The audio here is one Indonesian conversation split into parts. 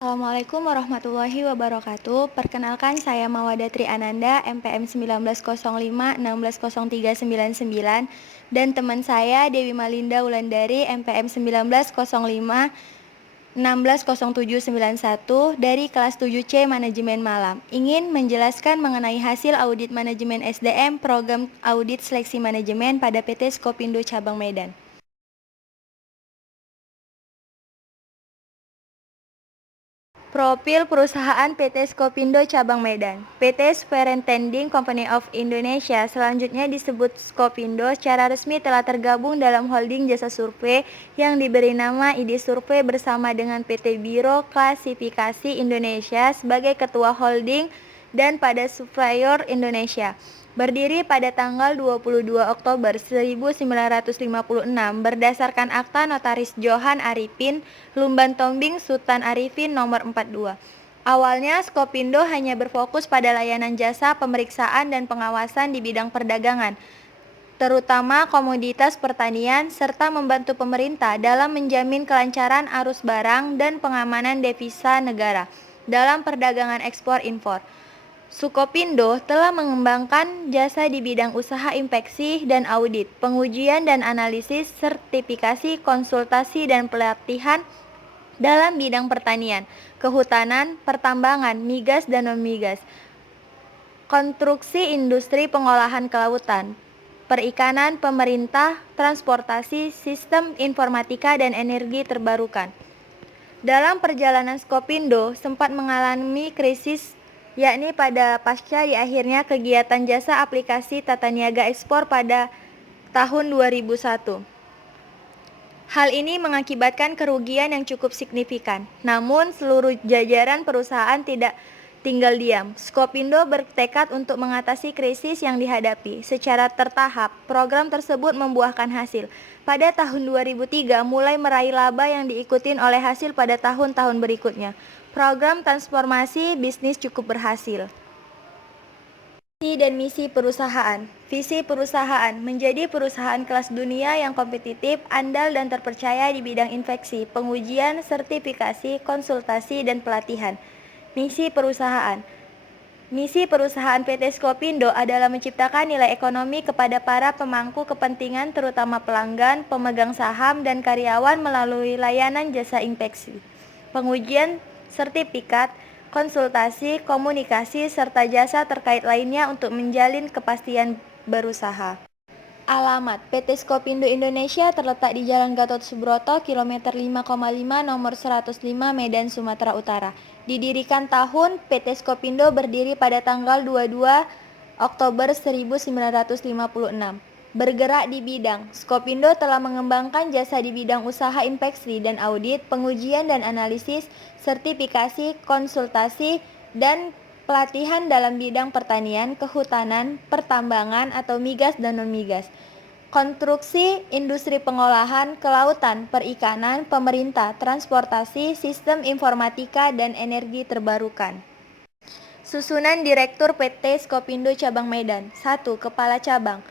Assalamualaikum warahmatullahi wabarakatuh. Perkenalkan saya Mawada Triananda, MPM 1905 160399 dan teman saya Dewi Malinda Wulandari, MPM 1905 160791 dari kelas 7C Manajemen Malam. Ingin menjelaskan mengenai hasil audit manajemen SDM program audit seleksi manajemen pada PT Skopindo Cabang Medan. Profil perusahaan PT Skopindo Cabang Medan. PT Superintending Company of Indonesia, selanjutnya disebut Skopindo, secara resmi telah tergabung dalam holding jasa survei yang diberi nama ID Survei bersama dengan PT Biro Klasifikasi Indonesia sebagai ketua holding dan pada Supplier Indonesia. Berdiri pada tanggal 22 Oktober 1956 berdasarkan Akta Notaris Johan Arifin, Lumban Tombing Sultan Arifin nomor 42. Awalnya Skopindo hanya berfokus pada layanan jasa pemeriksaan dan pengawasan di bidang perdagangan, terutama komoditas pertanian, serta membantu pemerintah dalam menjamin kelancaran arus barang dan pengamanan devisa negara dalam perdagangan ekspor-impor. Skopindo telah mengembangkan jasa di bidang usaha inspeksi dan audit, pengujian dan analisis, sertifikasi, konsultasi dan pelatihan dalam bidang pertanian, kehutanan, pertambangan, migas dan non-migas, konstruksi industri pengolahan kelautan, perikanan, pemerintah, transportasi, sistem informatika dan energi terbarukan. Dalam perjalanan Skopindo sempat mengalami krisis, yakni pada pasca di akhirnya kegiatan jasa aplikasi tata niaga ekspor pada tahun 2001. Hal ini mengakibatkan kerugian yang cukup signifikan. Namun seluruh jajaran perusahaan tidak tinggal diam. Skopindo bertekad untuk mengatasi krisis yang dihadapi. Secara tertahap, program tersebut membuahkan hasil. Pada tahun 2003 mulai meraih laba yang diikutin oleh hasil pada tahun-tahun berikutnya. Program transformasi bisnis cukup berhasil. Visi dan misi perusahaan. Visi perusahaan menjadi perusahaan kelas dunia yang kompetitif, andal dan terpercaya di bidang inspeksi, pengujian, sertifikasi, konsultasi dan pelatihan. Misi perusahaan. Misi perusahaan PT Skopindo adalah menciptakan nilai ekonomi kepada para pemangku kepentingan terutama pelanggan, pemegang saham dan karyawan melalui layanan jasa inspeksi, pengujian, sertifikat, konsultasi, komunikasi, serta jasa terkait lainnya untuk menjalin kepastian berusaha. Alamat PT Skopindo Indonesia terletak di Jalan Gatot Subroto, kilometer 5,5 nomor 105 Medan, Sumatera Utara. Didirikan tahun, PT Skopindo berdiri pada tanggal 22 Oktober 1956. Bergerak di bidang, Skopindo telah mengembangkan jasa di bidang usaha inspeksi dan audit, pengujian dan analisis, sertifikasi, konsultasi, dan pelatihan dalam bidang pertanian, kehutanan, pertambangan atau migas dan non-migas, konstruksi, industri pengolahan, kelautan, perikanan, pemerintah, transportasi, sistem informatika, dan energi terbarukan. Susunan Direktur PT Skopindo Cabang Medan. 1. Kepala Cabang.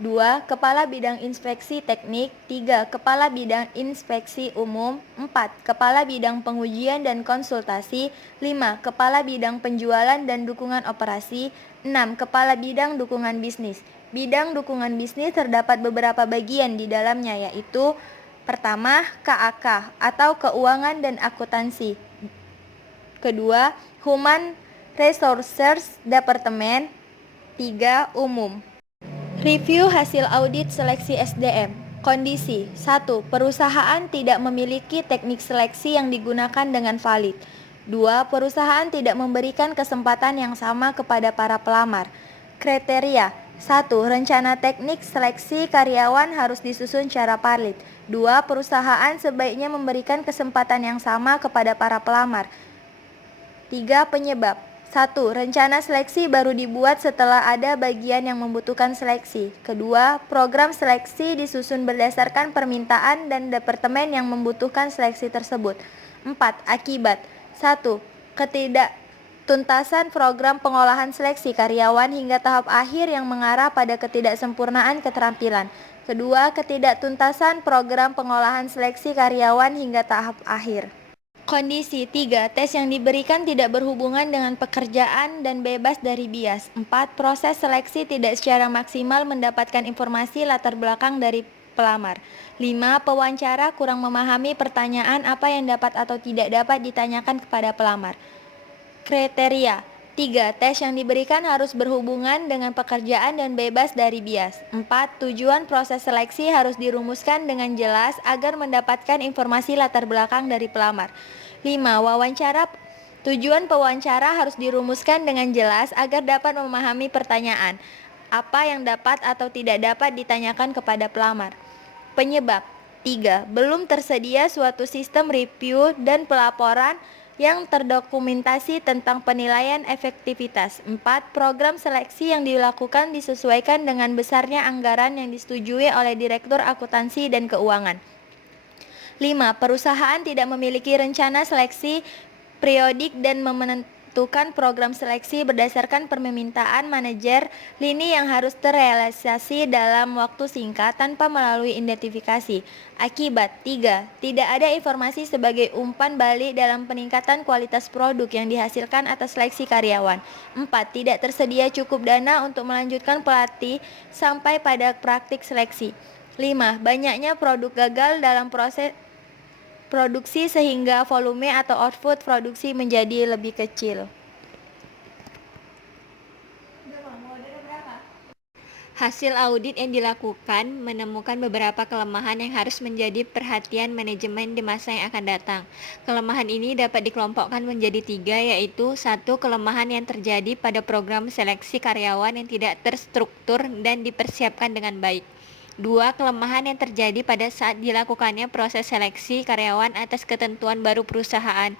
2. Kepala Bidang Inspeksi Teknik. 3. Kepala Bidang Inspeksi Umum. 4. Kepala Bidang Pengujian dan Konsultasi. 5. Kepala Bidang Penjualan dan Dukungan Operasi. 6. Kepala Bidang Dukungan Bisnis. Bidang dukungan bisnis terdapat beberapa bagian di dalamnya, yaitu pertama, KAK atau Keuangan dan Akuntansi. Kedua, Human Resources Department. 3. Umum. Review hasil audit seleksi SDM. Kondisi 1. Perusahaan tidak memiliki teknik seleksi yang digunakan dengan valid. 2. Perusahaan tidak memberikan kesempatan yang sama kepada para pelamar. Kriteria 1. Rencana teknik seleksi karyawan harus disusun secara valid. 2. Perusahaan sebaiknya memberikan kesempatan yang sama kepada para pelamar. 3. Penyebab 1. Rencana seleksi baru dibuat setelah ada bagian yang membutuhkan seleksi. Kedua, program seleksi disusun berdasarkan permintaan dan departemen yang membutuhkan seleksi tersebut. 4. Akibat 1. Ketidaktuntasan program pengolahan seleksi karyawan hingga tahap akhir yang mengarah pada ketidaksempurnaan keterampilan. Kedua, ketidaktuntasan program pengolahan seleksi karyawan hingga tahap akhir. Kondisi 3. Tes yang diberikan tidak berhubungan dengan pekerjaan dan bebas dari bias. 4. Proses seleksi tidak secara maksimal mendapatkan informasi latar belakang dari pelamar. 5. Pewawancara kurang memahami pertanyaan apa yang dapat atau tidak dapat ditanyakan kepada pelamar. Kriteria 3. Tes yang diberikan harus berhubungan dengan pekerjaan dan bebas dari bias. 4. Tujuan proses seleksi harus dirumuskan dengan jelas agar mendapatkan informasi latar belakang dari pelamar. 5. Tujuan pewawancara harus dirumuskan dengan jelas agar dapat memahami pertanyaan apa yang dapat atau tidak dapat ditanyakan kepada pelamar. Penyebab 3. Belum tersedia suatu sistem review dan pelaporan yang terdokumentasi tentang penilaian efektivitas. 4. Program seleksi yang dilakukan disesuaikan dengan besarnya anggaran yang disetujui oleh Direktur Akuntansi dan Keuangan. 5. Perusahaan tidak memiliki rencana seleksi periodik dan menentukan program seleksi berdasarkan permintaan manajer lini yang harus terrealisasi dalam waktu singkat tanpa melalui identifikasi. Akibat 3. Tidak ada informasi sebagai umpan balik dalam peningkatan kualitas produk yang dihasilkan atas seleksi karyawan. 4. Tidak tersedia cukup dana untuk melanjutkan pelatih sampai pada praktik seleksi. 5. Banyaknya produk gagal dalam proses produksi sehingga volume atau output produksi menjadi lebih kecil. Hasil audit yang dilakukan menemukan beberapa kelemahan yang harus menjadi perhatian manajemen di masa yang akan datang. Kelemahan ini dapat dikelompokkan menjadi 3, yaitu 1. Kelemahan yang terjadi pada program seleksi karyawan yang tidak terstruktur dan dipersiapkan dengan baik. 2. Kelemahan yang terjadi pada saat dilakukannya proses seleksi karyawan atas ketentuan baru perusahaan.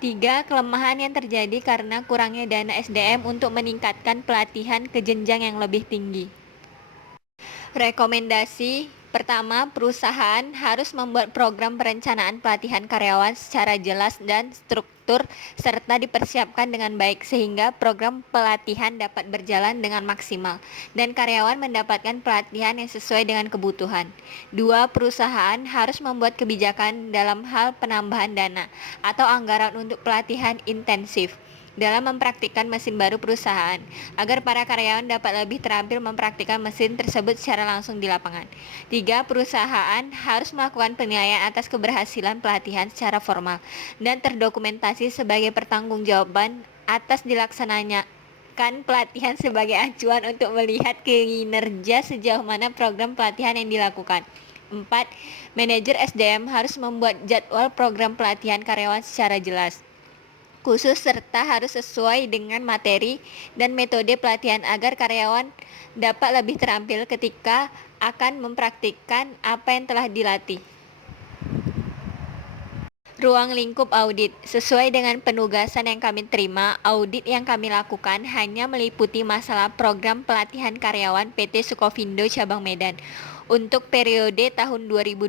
3. Kelemahan yang terjadi karena kurangnya dana SDM untuk meningkatkan pelatihan ke jenjang yang lebih tinggi. Rekomendasi pertama, perusahaan harus membuat program perencanaan pelatihan karyawan secara jelas dan struktur serta dipersiapkan dengan baik sehingga program pelatihan dapat berjalan dengan maksimal dan karyawan mendapatkan pelatihan yang sesuai dengan kebutuhan. 2. Perusahaan harus membuat kebijakan dalam hal penambahan dana atau anggaran untuk pelatihan intensif dalam mempraktikkan mesin baru perusahaan, agar para karyawan dapat lebih terampil mempraktikkan mesin tersebut secara langsung di lapangan. 3. Perusahaan harus melakukan penilaian atas keberhasilan pelatihan secara formal dan terdokumentasi sebagai pertanggungjawaban atas dilaksananya pelatihan sebagai acuan untuk melihat kinerja sejauh mana program pelatihan yang dilakukan. 4. Manajer SDM harus membuat jadwal program pelatihan karyawan secara jelas, khusus serta harus sesuai dengan materi dan metode pelatihan agar karyawan dapat lebih terampil ketika akan mempraktikkan apa yang telah dilatih. Ruang lingkup audit. Sesuai dengan penugasan yang kami terima, audit yang kami lakukan hanya meliputi masalah program pelatihan karyawan PT Sukovindo Cabang Medan. Untuk periode tahun 2022,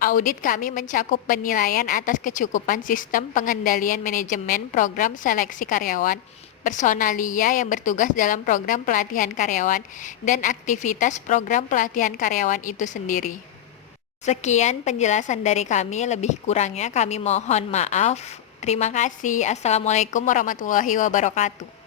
audit kami mencakup penilaian atas kecukupan sistem pengendalian manajemen program seleksi karyawan, personalia yang bertugas dalam program pelatihan karyawan, dan aktivitas program pelatihan karyawan itu sendiri. Sekian penjelasan dari kami, lebih kurangnya kami mohon maaf. Terima kasih. Assalamualaikum warahmatullahi wabarakatuh.